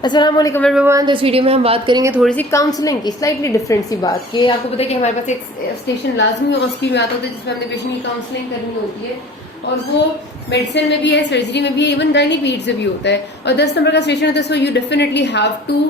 अस्सलाम वालेकुम एवरीवन। तो इस वीडियो में हम बात करेंगे थोड़ी सी काउंसलिंग की, स्लाइटली डिफरेंट सी बात कि आपको पता है कि हमारे पास एक स्टेशन लाजमी ऑस्पी में आता होता है जिसमें हमने पेशेंट की काउंसलिंग करनी होती है, और वो मेडिसिन में भी है, सर्जरी में भी है, इवन गाइनी पीड से भी होता है। और 10 नंबर का स्टेशन होता है, so you definitely have to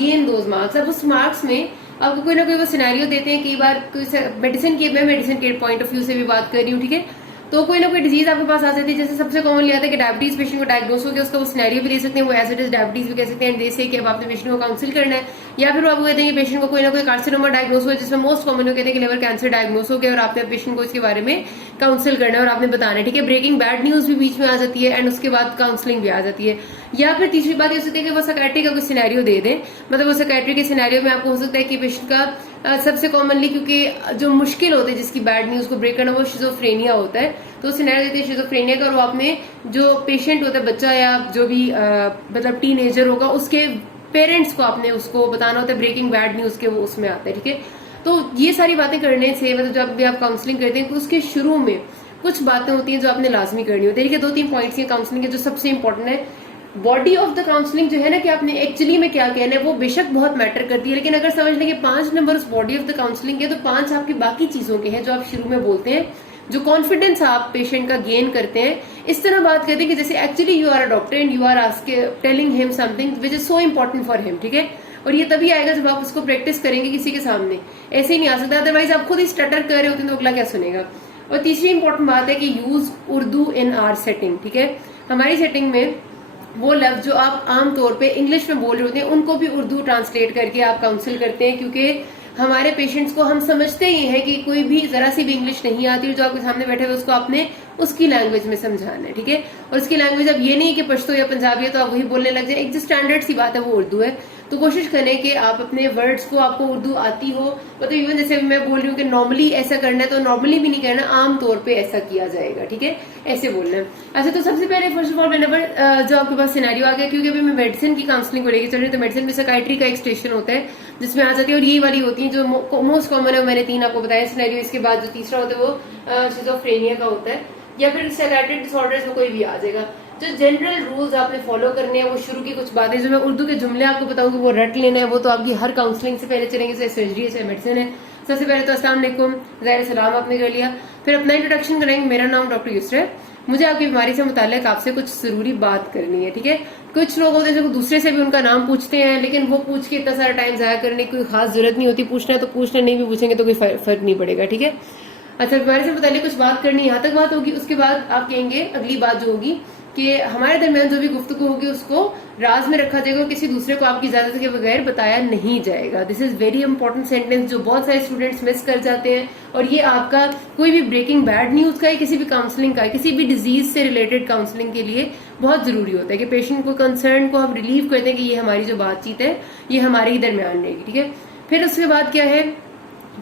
gain those marks. अब उस मार्क्स में आपको कोई ना कोई वो सिनेरियो देते हैं। कई बार मेडिसिन के पॉइंट ऑफ व्यू से भी बात कर रही हूँ, ठीक है। तो कोई ना कोई डिजीज आपके पास आ सकती है, जैसे सबसे कॉमनली आता है कि डायबिटीज पेशेंट को डायग्नोस हो गया, उसका वो सिनेरियो भी दे सकते हैं, वो एज इट इज डायबिटीज भी कह सकते हैं, जैसे कि अब आपने पेशेंट को काउंसिल करना है, या फिर वो आपको कहते हैं कि पेशेंट को कोई ना कोई कार्सिनोमा डायग्नोस हुआ, जिसमें मोस्ट कॉमन कहते हैं कि लिवर कैंसर डायग्नोस हो गया, और आपने पेशेंट को इसके बारे में काउंसिल करना है और आपने बताना है, ठीक है। ब्रेकिंग बैड न्यूज भी बीच में आ जाती है एंड उसके बाद काउंसलिंग भी आ जाती है। या फिर तीसरी बात ये हो सकती है कि वो साइकियाट्री का कुछ सिनेरियो दे दें, मतलब वो साइकियाट्री के सिनेरियो में आपको हो सकता है कि पेशेंट का सबसे कॉमनली, क्योंकि जो मुश्किल होता है जिसकी बैड न्यूज को ब्रेक करना, वो शिजोफ्रेनिया होता है। तो सिनेरियो देते हैं शिजोफ्रेनिया का, और वो आपने जो पेशेंट होता है, बच्चा या जो भी मतलब टीनेजर होगा, उसके पेरेंट्स को आपने उसको बताना होता है ब्रेकिंग बैड न्यूज के, वो उसमें आता है, ठीक है। तो ये सारी बातें करने से, मतलब जब भी आप काउंसलिंग करते हैं तो उसके शुरू में कुछ बातें होती हैं जो आपने लाजमी करनी होती है, ठीक है। 2-3 पॉइंट्स हैं काउंसलिंग के जो सबसे इंपॉर्टेंट है। बॉडी ऑफ द काउंसलिंग जो है ना, कि आपने एक्चुअली में क्या कहना है, वो बेशक बहुत मैटर करती है, लेकिन अगर समझ लें कि 5 नंबर उस बॉडी ऑफ द काउंसलिंग के, तो 5 आपकी बाकी चीजों के हैं जो आप शुरू में बोलते हैं, जो कॉन्फिडेंस आप पेशेंट का गेन करते हैं। इस तरह बात करते हैं कि जैसे actually you are a doctor and you are telling him something which is so important for him, ठीक है। और ये तभी आएगा जब आप उसको प्रैक्टिस करेंगे किसी के सामने, ऐसे ही नहीं आ सकता, अदरवाइज आप खुद ही स्टटर कर रहे होते हैं तो अगला क्या सुनेगा। और तीसरी इंपॉर्टेंट बात है कि use Urdu in are setting, ठीक है। हमारी सेटिंग में वो लफ्ज जो आप आमतौर पे इंग्लिश में बोल रहे होते हैं, उनको भी उर्दू ट्रांसलेट करके आप काउंसिल करते हैं, क्योंकि हमारे पेशेंट्स को हम समझते ही हैं कि कोई भी जरा सी भी इंग्लिश नहीं आती, और जो आपके सामने बैठे हुए उसको आपने उसकी लैंग्वेज में समझाना है, ठीक है। और उसकी लैंग्वेज अब ये नहीं है कि पश्तो या पंजाबी है तो आप वही बोलने लग जाए, एक जो स्टैंडर्ड सी बात है वो उर्दू है। तो कोशिश करें कि आप अपने वर्ड्स को, आपको उर्दू आती हो, मतलब इवन जैसे मैं बोल रही हूँ कि नॉर्मली ऐसा करना है, तो नॉर्मली भी नहीं करना, आमतौर पे ऐसा किया जाएगा, ठीक है, ऐसे बोलना है। अच्छा, तो सबसे पहले फर्स्ट ऑफ ऑल व्हेनेवर जो आपके पास सिनेरियो आ गया, क्योंकि अभी मैं मेडिसिन की काउंसलिंग को लेकर चल रही हूँ, तो मेडिसिन में साइकियाट्री का एक स्टेशन होता है जिसमें आ जाती है, और यही वाली होती है जो मोस्ट कॉमन है, मैंने 3 आपको बताया सिनेरियो। इसके बाद जो तीसरा होता है वो शिजोफ्रेनिया का होता है, या फिर साइकियाट्रिक डिसऑर्डर्स में कोई भी आ जाएगा। जो जनरल रूल्स आपने फॉलो करने हैं, वो शुरू की कुछ बातें जो मैं उर्दू के जुमले आपको बताऊंगी वो रट लेना है, वो तो आपकी हर काउंसलिंग से पहले चलेंगे, चाहे सर्जरी है चाहे मेडिसिन है। सबसे पहले तो अस्सलाम वालेकुम, ज़ाहिर सलाम आपने कर लिया, फिर अपना इंट्रोडक्शन करेंगे। मेरा नाम डॉक्टर युसरा है, मुझे आपकी बीमारी से मुताल्लिक आपसे कुछ जरूरी बात करनी है, ठीक है। कुछ लोग होते हैं जो दूसरे से भी उनका नाम पूछते हैं, लेकिन वो पूछ के इतना सारा टाइम जाया करने की कोई खास जरूरत नहीं होती। पूछना है तो पूछना, नहीं भी पूछेंगे तो कोई फर्क नहीं पड़ेगा, ठीक है। अच्छा, बीमारी से मुताल्लिक कुछ बात करनी, यहाँ तक बात होगी। उसके बाद आप कहेंगे अगली बात जो होगी कि हमारे दरमियान जो भी गुफ्तगू होगी उसको राज में रखा जाएगा और किसी दूसरे को आपकी इजाजत के बगैर बताया नहीं जाएगा। This is very important sentence जो बहुत सारे स्टूडेंट्स मिस कर जाते हैं, और ये आपका कोई भी ब्रेकिंग बैड न्यूज का है, किसी भी काउंसलिंग का है, किसी भी डिजीज से रिलेटेड काउंसलिंग के लिए बहुत जरूरी होता है कि पेशेंट को, कंसर्न को आप रिलीव करते हैं कि ये हमारी जो बातचीत है ये हमारे ही दरमियान रहेगी, ठीक है। फिर उसके बाद क्या है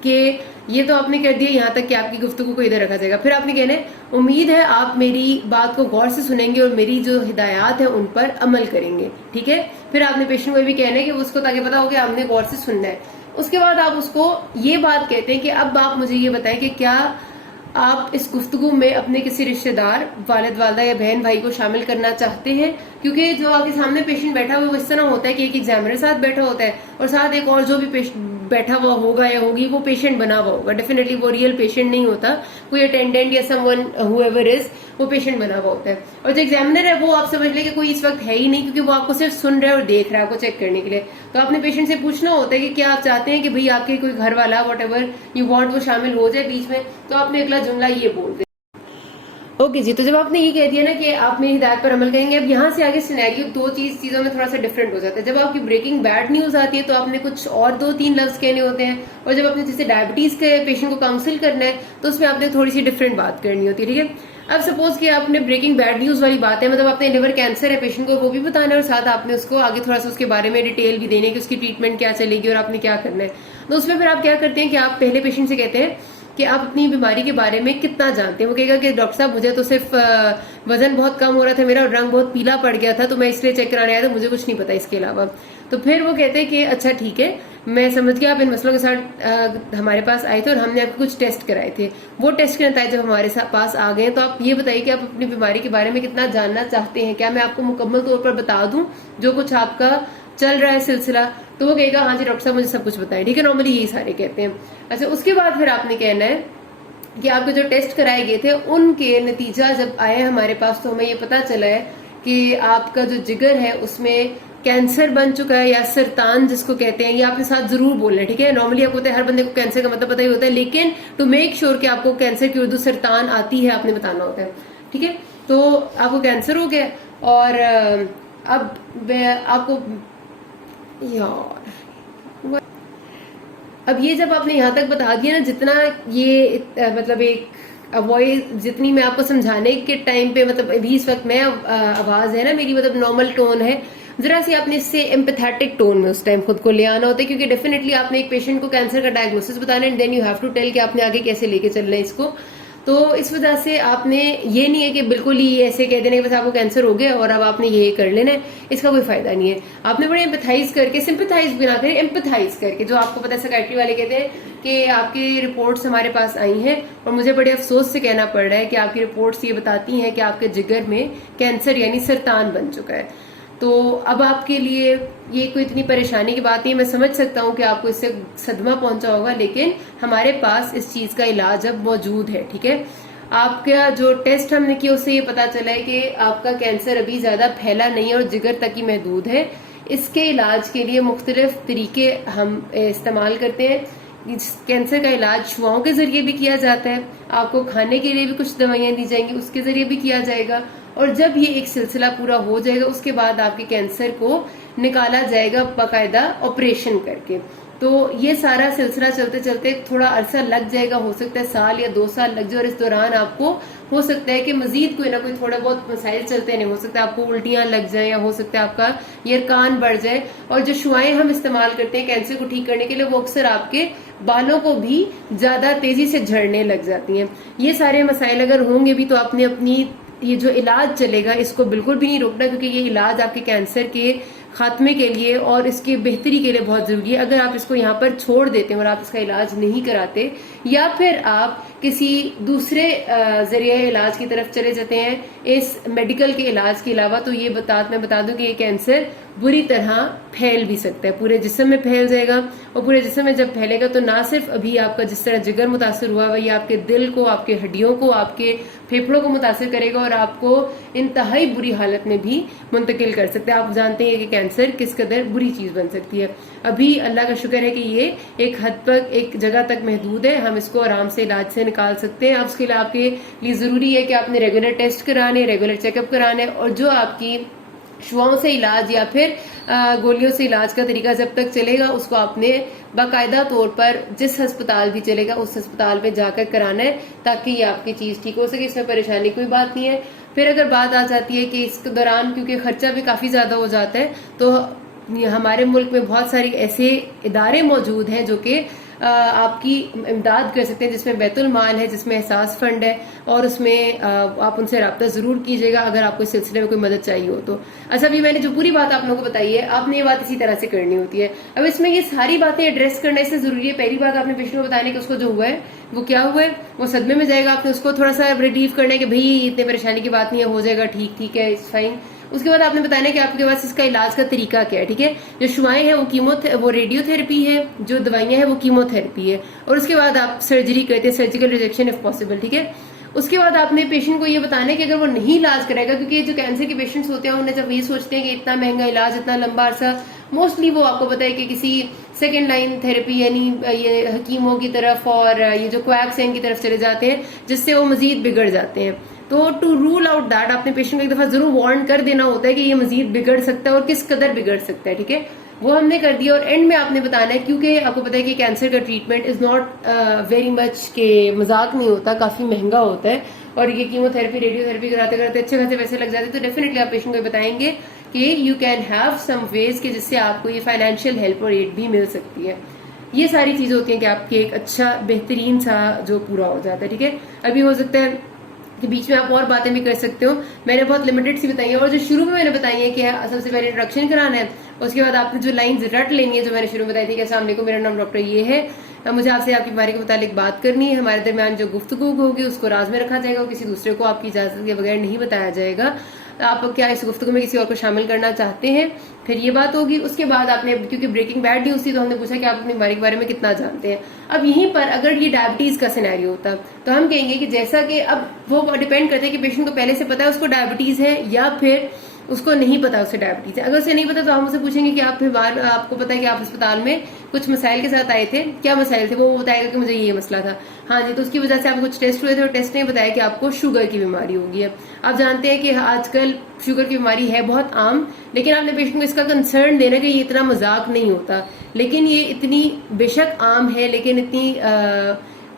कि ये तो आपने कर दिया यहाँ तक कि आपकी गुफ्तगू को इधर रखा जाएगा। फिर आपने कहना है उम्मीद है आप मेरी बात को गौर से सुनेंगे और मेरी जो हिदायत है उन पर अमल करेंगे, ठीक है। फिर आपने पेशेंट को भी कहना है कि उसको ताकि पता हो कि आपने गौर से सुनना है। उसके बाद आप उसको ये बात कहते हैं कि अब आप मुझे ये बताएं कि क्या आप इस गुफ्तगू में अपने किसी रिश्तेदार, वालिद वालदा या बहन भाई को शामिल करना चाहते हैं, क्योंकि जो आपके सामने पेशेंट बैठा हुआ वो इस तरह होता है कि एक एग्जामिनर साथ बैठा होता है और साथ एक और जो भी बैठा हुआ होगा या होगी वो पेशेंट बना हुआ होगा। डेफिनेटली वो रियल पेशेंट नहीं होता, कोई अटेंडेंट या समवन हुएवर इज, वो पेशेंट बना हुआ होता है। और जो एग्जामिनर है वो आप समझ लें कि कोई इस वक्त है ही नहीं, क्योंकि वो आपको सिर्फ सुन रहा है और देख रहा है आपको चेक करने के लिए। तो आपने पेशेंट से पूछना होता है कि क्या आप चाहते हैं कि भाई आपके कोई घर वाला वट एवर यू वांट वो शामिल हो जाए बीच में, तो आपने अगला जुमला ये बोल दे। ओके जी, तो जब आपने ये कह दिया ना कि आप मेरी हिदायत पर अमल करेंगे, अब यहाँ से आगे सिनेरियो दो चीजों में थोड़ा सा डिफरेंट हो जाता है। जब आपकी ब्रेकिंग बैड न्यूज आती है तो आपने कुछ और 2-3 लफ्ज कहने होते हैं, और जब आपने जैसे डायबिटीज के पेशेंट को काउंसिल करना है तो उसमें आपने थोड़ी सी डिफरेंट बात करनी होती है, ठीक है। अब सपोज कि आपने ब्रेकिंग बैड न्यूज वाली बात है, मतलब आपने लिवर कैंसर है पेशेंट को, वो भी बताना है और साथ आपने उसको आगे थोड़ा सा उसके बारे में डिटेल भी देने की उसकी ट्रीटमेंट क्या चलेगी और आपने क्या करना है। तो उसमें फिर आप क्या करते हैं कि आप पहले पेशेंट से कहते हैं कि आप अपनी बीमारी के बारे में कितना जानते हैं। वो कहेगा कि डॉक्टर साहब मुझे तो सिर्फ वजन बहुत कम हो रहा था, मेरा रंग बहुत पीला पड़ गया था, तो मैं इसलिए चेक कराने आया था, मुझे कुछ नहीं पता इसके अलावा। तो फिर वो कहते हैं कि अच्छा ठीक है, मैं समझ गया, आप इन मसलों के साथ हमारे पास आए थे और हमने आपको कुछ टेस्ट कराए थे। वो टेस्ट के नतीजे जब हमारे पास आ गए, तो आप ये बताइए कि आप अपनी बीमारी के बारे में कितना जानना चाहते हैं, क्या मैं आपको मुकम्मल तौर पर बता दूं जो कुछ आपका चल रहा है सिलसिला। तो वो कहेगा हाँ जी डॉक्टर साहब मुझे सब कुछ बताएं, ठीक है। नॉर्मली यही सारे कहते हैं। अच्छा, उसके बाद फिर आपने कहना है कि आपके जो टेस्ट कराए गए थे उनके नतीजा जब आए हमारे पास, तो हमें ये पता चला है कि आपका जो जिगर है उसमें कैंसर बन चुका है, या सरतान जिसको कहते हैं। ये आपने साथ जरूर बोलना है, ठीक है। नॉर्मली आपको पता है, हर बंदे को कैंसर का मतलब पता ही होता है, लेकिन टू मेक श्योर कि आपको कैंसर की उर्दू सरतान आती है आपने बताना होता है, ठीक है। तो आपको कैंसर हो गया और अब आपको यार, अब ये जब आपने यहाँ तक बता दिया ना, जितना ये मतलब एक अवॉइड, जितनी मैं आपको समझाने के टाइम पे, मतलब अभी इस वक्त मैं आवाज है ना मेरी, मतलब नॉर्मल टोन है, जरा सी आपने इससे एम्पैथेटिक टोन में उस टाइम खुद को ले आना होता है, क्योंकि डेफिनेटली आपने एक पेशेंट को कैंसर का डायग्नोसिस बताना है, and then you have to tell कि आपने आगे कैसे लेके चलना है इसको। तो इस वजह से आपने ये नहीं है कि बिल्कुल ही ऐसे कह देने के बस आपको कैंसर हो गया और अब आपने ये कर लेना है, इसका कोई फायदा नहीं है। आपने बड़े एम्पैथाइज करके, सिंपैथाइज भी ना करें, एम्पैथाइज करके, जो आपको पता है साइकियाट्री वाले कहते हैं कि आपकी रिपोर्ट्स हमारे पास आई हैं और मुझे बड़े अफसोस से कहना पड़ रहा है कि आपकी रिपोर्ट्स ये बताती हैं कि आपके जिगर में कैंसर यानी सरतान बन चुका है। तो अब आपके लिए ये कोई इतनी परेशानी की बात नहीं, मैं समझ सकता हूँ कि आपको इससे सदमा पहुंचा होगा, लेकिन हमारे पास इस चीज का इलाज अब मौजूद है, ठीक है। आपका जो टेस्ट हमने किया उससे ये पता चला है कि आपका कैंसर अभी ज्यादा फैला नहीं है और जिगर तक ही महदूद है। इसके इलाज के लिए मुख्तलिफ तरीके हम इस्तेमाल करते हैं। कैंसर का इलाज शुआओं के जरिए भी किया जाता है, आपको खाने के लिए भी कुछ दवाइयां दी जाएंगी, उसके जरिए भी किया जाएगा, और जब ये एक सिलसिला पूरा हो जाएगा उसके बाद आपके कैंसर को निकाला जाएगा बाकायदा ऑपरेशन करके। तो ये सारा सिलसिला चलते चलते थोड़ा अरसा लग जाएगा, हो सकता है साल या 2 साल लग जाए, और इस दौरान आपको हो सकता है कि मजीद कोई ना कोई थोड़ा बहुत मसाइल चलते नहीं, हो सकता है आपको उल्टियां लग जाए, या हो सकता है आपका यरकान बढ़ जाए। और जो शुआएं हम इस्तेमाल करते हैं कैंसर को ठीक करने के लिए, वो अक्सर आपके बालों को भी ज्यादा तेजी से झड़ने लग जाती हैं। ये सारे मसाइल अगर होंगे भी तो आपने अपनी ये जो इलाज चलेगा इसको बिल्कुल भी नहीं रोकना, क्योंकि ये इलाज आपके कैंसर के खात्मे के लिए और इसकी बेहतरी के लिए बहुत जरूरी है। अगर आप इसको यहाँ पर छोड़ देते हैं और आप इसका इलाज नहीं कराते, या फिर आप किसी दूसरे जरिए इलाज की तरफ चले जाते हैं इस मेडिकल के इलाज के अलावा, तो ये मैं बता दूं कि ये कैंसर बुरी तरह फैल भी सकता है, पूरे जिस्म में फैल जाएगा। और पूरे जिस्म में जब फैलेगा तो ना सिर्फ अभी आपका जिस तरह जिगर मुतासर हुआ है, ये आपके दिल को, आपके हड्डियों को, आपके फेफड़ों को मुतासर करेगा और आपको इंतहाई बुरी हालत में भी मुंतकिल कर सकता है। आप जानते हैं कि कैंसर किस कदर बुरी चीज बन सकती है। अभी अल्लाह का शुक्र है कि ये एक हद तक, एक जगह तक महदूद है, हम इसको आराम से इलाज से निकाल सकते हैं। अब उसके लिए आपके लिए जरूरी है कि आपने रेगुलर टेस्ट कराने, रेगुलर चेकअप कराने, और जो आपकी शुआओं से इलाज या फिर गोलियों से इलाज का तरीका जब तक चलेगा उसको आपने बाकायदा तौर पर जिस अस्पताल भी चलेगा उस अस्पताल में जाकर कराना है, ताकि ये आपकी चीज ठीक हो सके। इसमें परेशानी कोई बात नहीं है। फिर अगर बात आ जाती है कि इस दौरान क्योंकि खर्चा भी काफी ज्यादा हो जाता है, तो हमारे मुल्क में बहुत सारी ऐसे इदारे मौजूद हैं जो कि आपकी इमदाद कर सकते हैं, जिसमें बैतुल माल है, जिसमें एहसास फंड है, और उसमें आप उनसे रब्ता जरूर कीजिएगा अगर आपको इस सिलसिले में कोई मदद चाहिए हो तो। अच्छा, अभी मैंने जो पूरी बात आप लोगों को बताई है, आपने ये बात इसी तरह से करनी होती है। अब इसमें ये सारी बातें एड्रेस करना इससे जरूरी है। पहली बात आपने पेशेंट को बताने कि उसको जो हुआ है वो क्या हुआ है, वो सदमे में जाएगा, आपने उसको थोड़ा सा रिलीव करना है कि भाई इतने परेशानी की बात नहीं है, हो जाएगा ठीक, ठीक है, इट्स फाइन। उसके बाद आपने बताना है कि आपके पास इसका इलाज का तरीका क्या है, ठीक है। जो शुआएं हैं वो रेडियोथेरेपी है, जो दवाइयां हैं वो कीमोथेरेपी है, और उसके बाद आप सर्जरी करते हैं, सर्जिकल रिजेक्शन इफ पॉसिबल, ठीक है। उसके बाद आपने पेशेंट को ये बताना है कि अगर वो नहीं इलाज कराएगा, क्योंकि जो कैंसर के पेशेंट्स होते हैं उन्हें जब ये सोचते हैं कि इतना महंगा इलाज, इतना लंबा अरसा, मोस्टली वो आपको पता है कि किसी सेकेंड लाइन थेरेपी यानी ये हकीमों की तरफ और ये जो क्वैक्स हैं इनकी तरफ चले जाते हैं, जिससे वो मजीद बिगड़ जाते हैं। तो टू रूल आउट दैट आपने पेशेंट को एक दफा जरूर वार्न कर देना होता है कि ये मजीद बिगड़ सकता है और किस कदर बिगड़ सकता है, ठीक है। वो हमने कर दिया, और एंड में आपने बताना है, क्योंकि आपको पता है कि कैंसर का treatment is not very much के मजाक नहीं होता, काफी महंगा होता है, और ये कीमोथेरेपी, रेडियोथेरेपी कराते कराते अच्छे खासे पैसे लग जाते हैं। तो डेफिनेटली आप पेशेंट को बताएंगे कि you can have some ways कि जिससे आपको ये फाइनेंशियल हेल्प और एड भी मिल सकती है। ये सारी चीजें होती हैं कि आपके एक अच्छा बेहतरीन सा जो पूरा हो जाता है। ठीक है, अभी हो सकता है कि बीच में आप और बातें भी कर सकते हो, मैंने बहुत लिमिटेड सी बताई है। और जो शुरू में मैंने बताई है कि सबसे पहले इंट्रोडक्शन कराना है, उसके बाद आपने जो लाइंस रट लेनी है जो मैंने शुरू में बताई थी कि अस्सलाम वालेकुम मेरा नाम डॉक्टर ये है, मुझे आपसे आपकी बीमारी के मुतालिक बात करनी है, हमारे दरमियान जो गुफ्तगू होगी उसको राज में रखा जाएगा और किसी दूसरे को आपकी इजाजत के बगैर नहीं बताया जाएगा। आप क्या इस गुफ्तगू में किसी और को शामिल करना चाहते हैं, फिर ये बात होगी। उसके बाद आपने, क्योंकि ब्रेकिंग बैड न्यूज थी तो हमने पूछा कि आप अपनी बीमारी के बारे में कितना जानते हैं। अब यहीं पर अगर ये डायबिटीज का सिनेरियो होता तो हम कहेंगे कि जैसा कि अब वो डिपेंड करता है कि पेशेंट को पहले से पता है उसको डायबिटीज है या फिर उसको नहीं पता उसे डायबिटीज है। अगर उसे नहीं पता तो हम उसे पूछेंगे कि आप फिर आपको पता है कि आप अस्पताल में कुछ मसाइल के साथ आए थे, क्या मसाइल थे, वो बताएगा कि मुझे ये मसला था। हाँ जी, तो उसकी वजह से आपको कुछ टेस्ट हुए थे और टेस्ट ने बताया कि आपको शुगर की बीमारी होगी है। आप जानते हैं कि आजकल शुगर की बीमारी है बहुत आम, लेकिन आपने पेशेंट को इसका कंसर्न देना कि ये इतना मजाक नहीं होता, लेकिन ये इतनी बेशक आम है लेकिन इतनी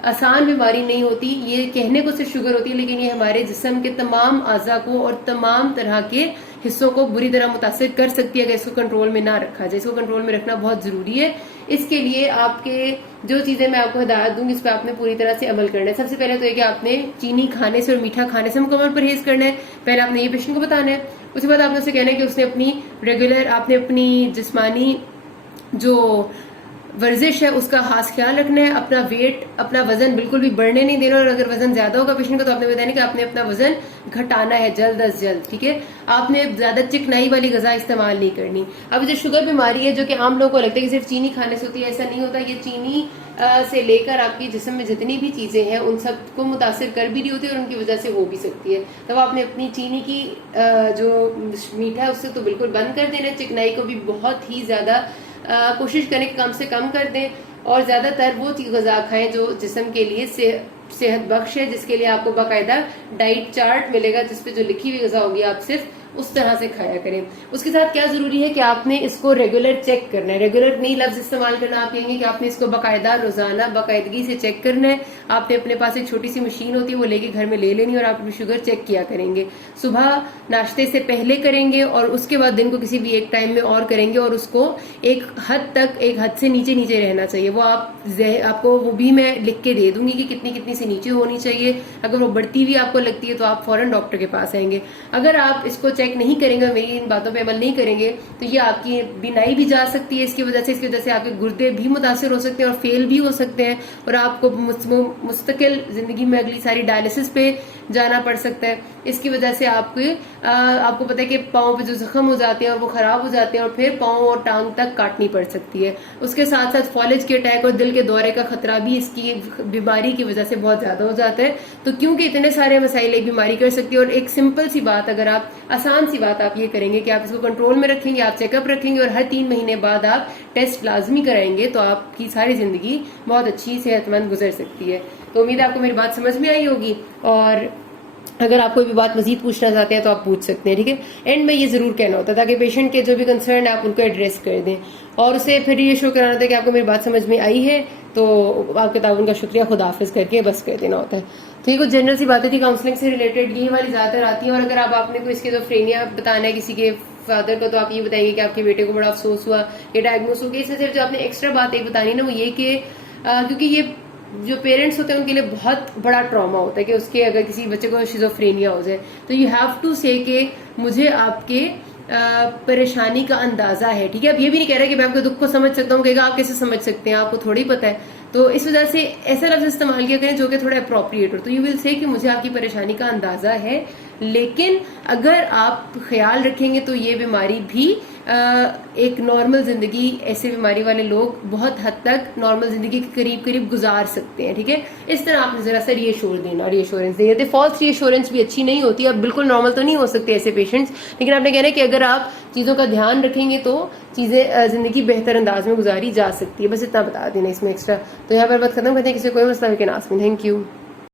आसान बीमारी नहीं होती। ये कहने को सिर्फ शुगर होती है, लेकिन ये हमारे जिस्म के तमाम आज़ा को और तमाम तरह के हिस्सों को बुरी तरह मुतासिर कर सकती है अगर इसको कंट्रोल में ना रखा जाए। इसको कंट्रोल में रखना बहुत जरूरी है। इसके लिए आपके जो चीजें मैं आपको हिदायत दूंगी इस पर आपने पूरी तरह से अमल करना है। सबसे पहले तो ये कि आपने चीनी खाने से और मीठा खाने से मुकम्मल परहेज करना है। पहले आपने ये पेशेंट को बताना है, उसके बाद आपने उसे कहना है कि उसने अपनी रेगुलर, आपने अपनी जिस्मानी जो वर्जिश है उसका खास ख्याल रखना है। अपना वेट, अपना वजन बिल्कुल भी बढ़ने नहीं देना, और अगर वजन ज्यादा होगा पेशेंट का तो आपने बताया कि आपने अपना वजन घटाना है जल्द अज जल्द। ठीक है, आपने ज्यादा चिकनाई वाली गजा इस्तेमाल नहीं करनी। अब जो शुगर बीमारी है जो कि आम लोगों को लगता है कि सिर्फ चीनी खाने से होती है, ऐसा नहीं होता। ये चीनी से लेकर आपकी जिस्म में जितनी भी चीजें हैं उन सबको मुतासिर कर भी रही होती है और उनकी वजह से हो भी सकती है। तब आपने अपनी चीनी की जो मीठा है उससे तो बिल्कुल बंद कर देना। चिकनाई को भी बहुत ही ज्यादा कोशिश करें कि कम से कम कर दें, और ज्यादातर वो गजा खाएं जो जिस्म के लिए सेहत बख्श है, जिसके लिए आपको बाकायदा डाइट चार्ट मिलेगा जिसपे जो लिखी हुई गजा होगी आप सिर्फ उस तरह से खाया करें। उसके साथ क्या जरूरी है कि आपने इसको रेगुलर चेक करना है। रेगुलर नहीं लफ्ज इस्तेमाल करना, आप कहेंगे कि आपने इसको बाकायदा रोजाना बाकायदगी से चेक करना है। आपने अपने पास एक छोटी सी मशीन होती है वो लेके घर में ले लेनी और आप अपनी शुगर चेक किया करेंगे। सुबह नाश्ते से पहले करेंगे और उसके बाद दिन को किसी भी एक टाइम में और करेंगे, और उसको एक हद तक, एक हद से नीचे नीचे रहना चाहिए। वो आपको वो भी मैं लिख के दे दूंगी कि कितनी कितनी से नीचे होनी चाहिए। अगर वो बढ़ती हुई आपको लगती है तो आप फौरन डॉक्टर के पास आएंगे। अगर आप इसको चेक नहीं करेंगे, मेरी इन बातों पे अमल नहीं करेंगे, तो ये आपकी बीनाई भी जा सकती है इसकी वजह से आपके गुर्दे भी मुतासिर हो सकते हैं और फेल भी हो सकते हैं, और आपको मुस्तकिल जिंदगी में अगली सारी डायलिसिस पे जाना पड़ सकता है। इसकी वजह से आपको पता है कि पाँव पे जो जख्म हो जाते हैं और वो खराब हो जाते हैं और फिर पाँव और टांग तक काटनी पड़ सकती है। उसके साथ साथ फॉलेज के अटैक और दिल के दौरे का खतरा भी इसकी बीमारी की वजह से बहुत ज्यादा हो जाता है। तो क्योंकि इतने सारे मसाइल एक बीमारी कर सकती है, और एक सिंपल सी बात, अगर आप आसान सी बात आप ये करेंगे कि आप इसको कंट्रोल में रखेंगे, आप चेकअप रखेंगे और हर 3 महीने बाद आप टेस्ट लाजमी कराएंगे, तो आपकी सारी जिंदगी बहुत अच्छी सेहतमंद गुजर सकती है। तो उम्मीद है आपको मेरी बात समझ में आई होगी, और अगर आप कोई भी बात मजीद पूछना चाहते हैं तो आप पूछ सकते हैं। ठीक है, एंड में ये जरूर कहना होता है ताकि पेशेंट के जो भी कंसर्न है आप उनको एड्रेस कर दें, और उसे फिर ये शो कराना था कि आपको मेरी बात समझ में आई है, तो आपके ताउन का शुक्रिया खुदा हाफिज करके बस कर देना होता है। तो ये कुछ जनरल सी बातें थी काउंसलिंग से रिलेटेड, यही वाली ज्यादातर आती है। और अगर आपने कोई स्किज़ोफ्रेनिया बताना है किसी के फादर का, तो आप ये बताइए कि आपके बेटे को बड़ा अफसोस हुआ, ये डायग्नोस हो गया। इससे सिर्फ जो आपने एक्स्ट्रा बात एक बतानी ना वो ये कि क्योंकि ये जो पेरेंट्स होते हैं उनके लिए बहुत बड़ा ट्रॉमा होता है कि उसके अगर किसी बच्चे को शिज़ोफ्रेनिया हो जाए, तो यू हैव टू से कि मुझे आपके परेशानी का अंदाजा है। ठीक है, अब ये भी नहीं कह रहा कि मैं आपके दुख को समझ सकता हूँ, कहेगा आप कैसे समझ सकते हैं, आपको थोड़ी पता है। तो इस वजह से ऐसा लफ्ज इस्तेमाल किया करें जो कि थोड़ा अप्रोप्रिएट हो। तो यू विल से कि मुझे आपकी परेशानी का अंदाजा है, लेकिन अगर आप ख्याल रखेंगे तो ये बीमारी भी एक नॉर्मल जिंदगी, ऐसे बीमारी वाले लोग बहुत हद तक नॉर्मल जिंदगी के करीब करीब गुजार सकते हैं। ठीक है, इस तरह आपने जरा सा रिएश्योरेंस देते। फॉल्स रिएश्योरेंस भी अच्छी नहीं होती। अब बिल्कुल नॉर्मल तो नहीं हो सकते ऐसे पेशेंट्स, लेकिन आपने कहना है कि अगर आप चीजों का ध्यान रखेंगे तो चीजें जिंदगी बेहतर अंदाज में गुजारी जा सकती है। बस इतना बता देना इसमें एक्स्ट्रा। तो यहाँ पर बात खत्म करते हैं। किसी कोई मसला है कि नासमिन, थैंक यू।